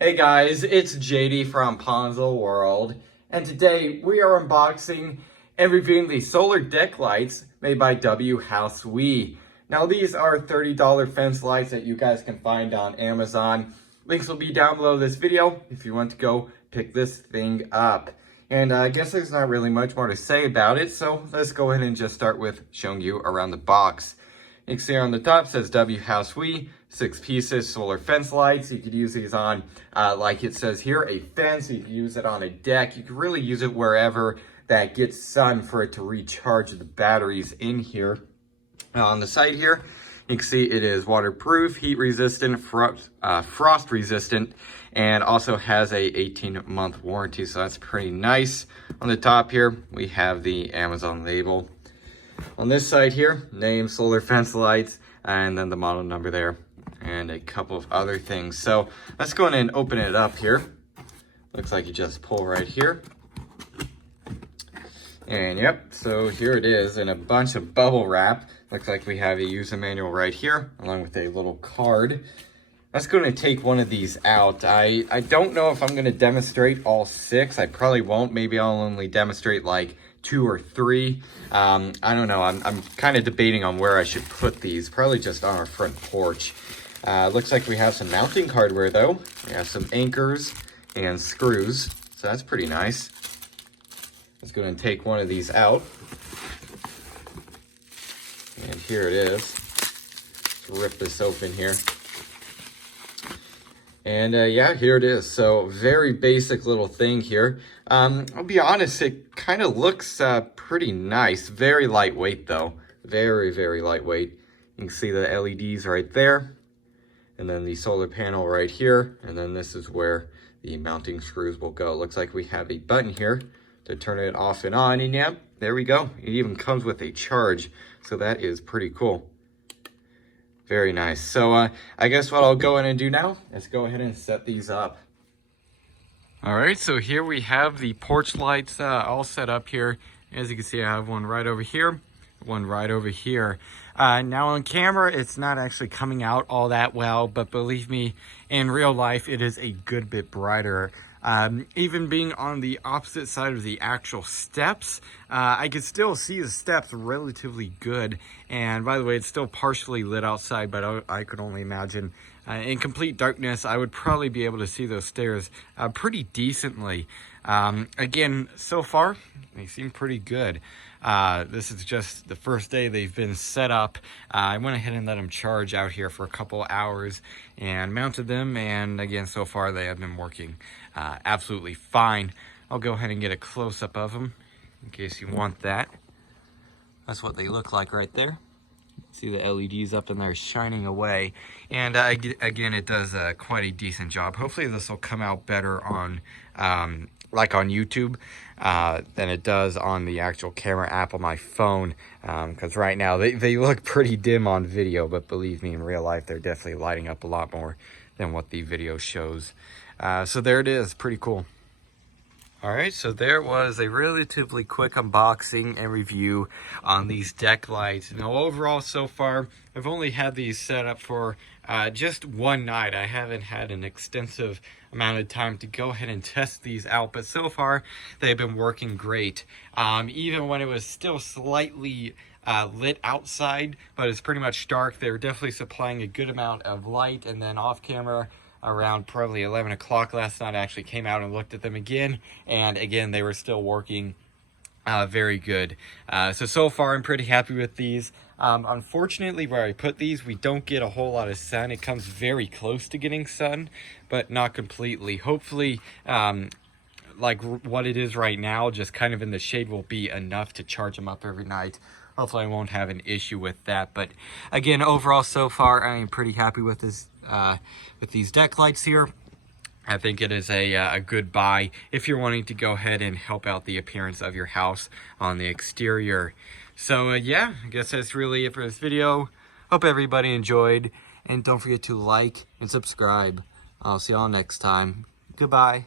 Hey guys, it's JD from Ponzo World, and today we are unboxing and reviewing the solar deck lights made by Whousewe. Now these are $30 fence lights that you guys can find on Amazon. Links will be down below this video if you want to go pick this thing up. And I guess there's not really much more to say about it, so let's go ahead and just start with showing you around the box. You can see on the top says Whousewe, 6 pieces, solar fence lights. You could use these on, like it says here, a fence. You can use it on a deck. You can really use it wherever that gets sun for it to recharge the batteries in here. On the side here, you can see it is waterproof, heat resistant, frost resistant, and also has a 18-month warranty, so that's pretty nice. On the top here, we have the Amazon label. On this side here, name, solar fence lights, and then the model number there, and a couple of other things. So let's go ahead and open it up here. Looks like you just pull right here. And yep, so here it is in a bunch of bubble wrap. Looks like we have a user manual right here, along with a little card. Let's go ahead and take one of these out. I don't know if I'm going to demonstrate all 6. I probably won't. Maybe I'll only demonstrate like 2 or 3. I don't know. I'm kind of debating on where I should put these. Probably just on our front porch. Looks like we have some mounting hardware though. We have some anchors and screws. So that's pretty nice. Let's go ahead and take one of these out. And here it is. Let's rip this open here. And yeah, here it is. So very basic little thing here. I'll be honest, it kind of looks pretty nice. Very lightweight though. Very, very lightweight. You can see the LEDs right there. And then the solar panel right here. And then this is where the mounting screws will go. It looks like we have a button here to turn it off and on. And yeah, there we go. It even comes with a charge. So that is pretty cool. Very nice. So I guess what I'll go in and do now is go ahead and set these up. All right, so here we have the porch lights all set up here. As you can see, I have one right over here, one right over here. Now on camera, it's not actually coming out all that well, but believe me, in real life, it is a good bit brighter. Even being on the opposite side of the actual steps, I could still see the steps relatively good. And by the way, it's still partially lit outside, but I could only imagine in complete darkness, I would probably be able to see those stairs pretty decently. Again, so far, they seem pretty good. This is just the first day they've been set up. I went ahead and let them charge out here for a couple hours and mounted them, and again, so far they have been working absolutely fine. I'll go ahead and get a close-up of them in case you want that. That's what they look like right there. See the LEDs up in there shining away, and again, it does quite a decent job. Hopefully this will come out better on like on YouTube than it does on the actual camera app on my phone, because right now they look pretty dim on video, but believe me, in real life they're definitely lighting up a lot more than what the video shows. So there it is, pretty cool. All right, so there was a relatively quick unboxing and review on these deck lights. Now overall so far, I've only had these set up for just one night. I haven't had an extensive amount of time to go ahead and test these out, but so far they've been working great. Even when it was still slightly lit outside, but it's pretty much dark, they were definitely supplying a good amount of light. And then off camera, around probably 11 o'clock last night, I actually came out and looked at them again, and again they were still working very good. So far I'm pretty happy with these. Unfortunately, where I put these, we don't get a whole lot of sun. It comes very close to getting sun, but not completely. Hopefully like what it is right now, just kind of in the shade, will be enough to charge them up every night. Hopefully I won't have an issue with that. But again, overall so far I am pretty happy with this with these deck lights here. I think it is a good buy if you're wanting to go ahead and help out the appearance of your house on the exterior. So yeah, I guess that's really it for this video. Hope everybody enjoyed, and don't forget to like and subscribe. I'll see y'all next time. Goodbye.